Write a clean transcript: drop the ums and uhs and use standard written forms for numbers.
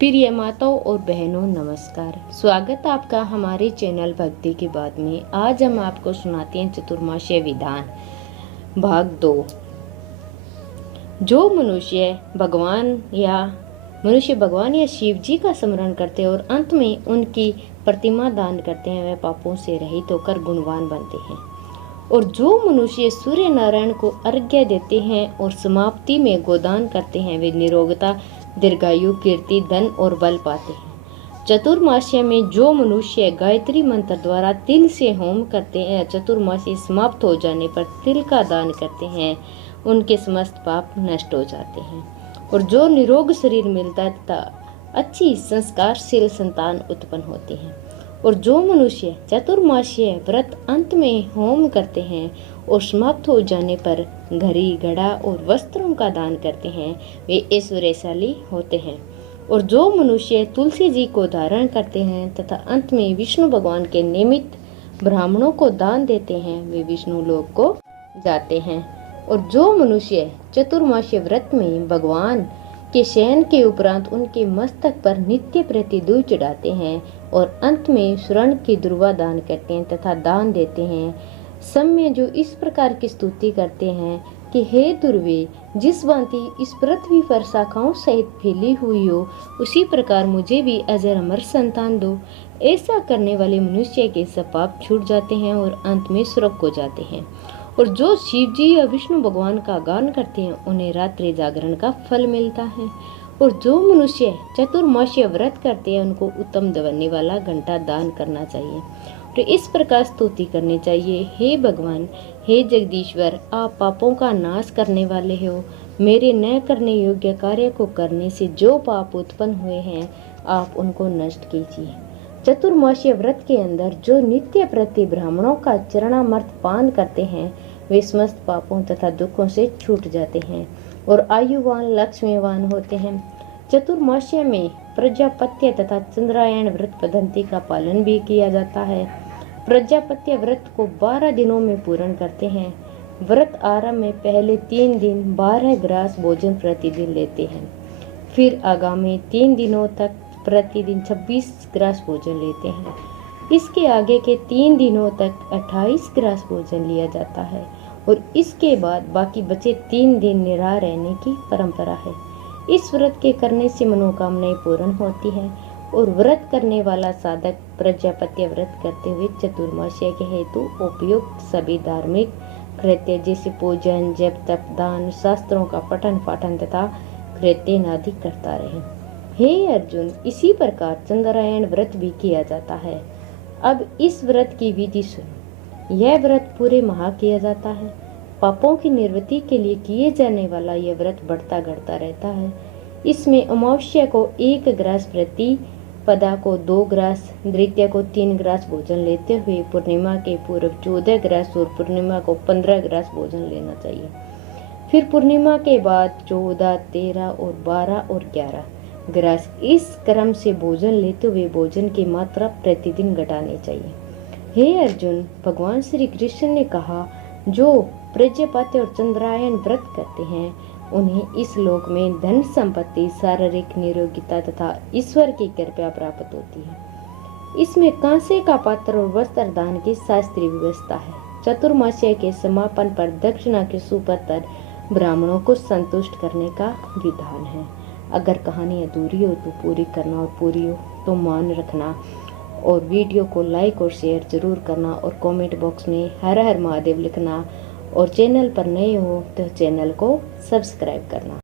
प्रिय माताओं और बहनों नमस्कार। स्वागत आपका हमारे चैनल भक्ति की बात में। आज हम आपको सुनाते हैं चतुर्मास्य विधान भाग 2। जो मनुष्य भगवान या शिव जी का स्मरण करते हैं और अंत में उनकी प्रतिमा दान करते हैं, वह पापों से रहित होकर गुणवान बनते हैं। और जो मनुष्य सूर्य नारायण को अर्घ्य देते हैं और समाप्ति में गोदान करते हैं, वे निरोगता, दीर्घायु, कीर्ति, धन और बल पाते हैं। चतुर्मास्य में जो मनुष्य गायत्री मंत्र द्वारा तिल से होम करते हैं, चतुर्मासी समाप्त हो जाने पर तिल का दान करते हैं, उनके समस्त पाप नष्ट हो जाते हैं और जो निरोग शरीर मिलता है तथा अच्छी संस्कारशील संतान उत्पन्न होती है। और जो मनुष्य चतुर्मास्य व्रत अंत में होम करते हैं और समाप्त हो जाने पर घड़ी, घड़ा और वस्त्रों का दान करते हैं, वे ऐश्वर्यशाली होते हैं। और जो मनुष्य तुलसी जी को धारण करते हैं तथा अंत में विष्णु भगवान के निमित्त ब्राह्मणों को दान देते हैं, वे विष्णु लोक को जाते हैं। और जो मनुष्य चतुर्मास्य व्रत में भगवान के शयन के उपरांत उनके मस्तक पर नित्य प्रति दूध चढ़ाते हैं और अंत में स्वर्ण की दुर्वा दान करते हैं तथा दान देते हैं, सब में जो इस प्रकार की स्तुति करते हैं कि हे दुर्वे, जिस भांति इस पृथ्वी पर शाखाओं सहित फैली हुई हो, उसी प्रकार मुझे भी अजर अमर संतान दो। ऐसा करने वाले मनुष्य के सब पाप छूट जाते हैं और अंत में स्वर्ग को जाते हैं। और जो शिव जी या विष्णु भगवान का गान करते हैं, उन्हें रात्रि जागरण का फल मिलता है। और जो मनुष्य चतुर्मास्य व्रत करते हैं, उनको उत्तम ध्वनि वाला घंटा दान करना चाहिए और इस प्रकार स्तुति करनी चाहिए, हे भगवान, हे जगदीश्वर, आप पापों का नाश करने वाले हो। मेरे न करने योग्य कार्य को करने से जो पाप उत्पन्न हुए हैं, आप उनको नष्ट कीजिए। चतुर्मास्य व्रत के अंदर जो नित्य प्रति ब्राह्मणों का चरणामृत पान करते हैं, वे समस्त पापों तथा दुखों से छूट जाते हैं और आयुवान, लक्ष्मीवान होते हैं। चतुर्मास्य में प्रजापत्य तथा चंद्रायण व्रत पद्धति का पालन भी किया जाता है। प्रजापत्य व्रत को 12 दिनों में पूर्ण करते हैं। व्रत आरंभ में पहले 3 दिन 12 ग्रास भोजन प्रतिदिन लेते हैं, फिर आगामी 3 दिनों तक प्रतिदिन 26 ग्रास भोजन लेते हैं। इसके आगे के 3 दिनों तक 28 ग्रास भोजन लिया जाता है और इसके बाद बाकी बचे 3 दिन निराहार रहने की परंपरा है। इस व्रत के करने से मनोकामनाएं पूर्ण होती हैं और व्रत करने वाला साधक प्रजापत्य व्रत करते हुए चतुर्मास्य के हेतु उपयुक्त सभी धार्मिक कृत्य जैसे पूजन, जप, तप, दान, शास्त्रों का पठन पाठन तथा कृत्य आदि करता रहे। हे अर्जुन, इसी प्रकार चंद्रायण व्रत भी किया जाता है। अब इस व्रत की विधि सुनो। यह व्रत पूरे माह किया जाता है। पापों की निवृत्ति के लिए किए जाने वाला यह व्रत बढ़ता घटता रहता है। इसमें अमावस्या को 1 ग्रास, प्रतिपदा को 2 ग्रास, द्वितीया को 3 ग्रास भोजन लेते हुए पूर्णिमा के पूर्व 14 ग्रास और पूर्णिमा को 15 ग्रास भोजन लेना चाहिए। फिर पूर्णिमा के बाद 14, 13 और 12 और 11 ग्रास इस क्रम से भोजन लेते हुए भोजन की मात्रा प्रतिदिन घटानी चाहिए। हे अर्जुन, भगवान श्री कृष्ण ने कहा, जो प्रजापत्य और चंद्रायण व्रत करते हैं, उन्हें इस लोक में धन संपत्ति, शारीरिक निरोगिता तथा ईश्वर की कृपा प्राप्त होती है। इसमें कांसे का पात्र और वस्त्र दान की शास्त्रीय व्यवस्था है। चतुर्मास्य के समापन पर दक्षिणा के सुपत्र ब्राह्मणों को संतुष्ट करने का विधान है। अगर कहानी अधूरी हो तो पूरी करना और पूरी हो तो मान रखना। और वीडियो को लाइक और शेयर जरूर करना और कमेंट बॉक्स में हर हर महादेव लिखना। और चैनल पर नए हो तो चैनल को सब्सक्राइब करना।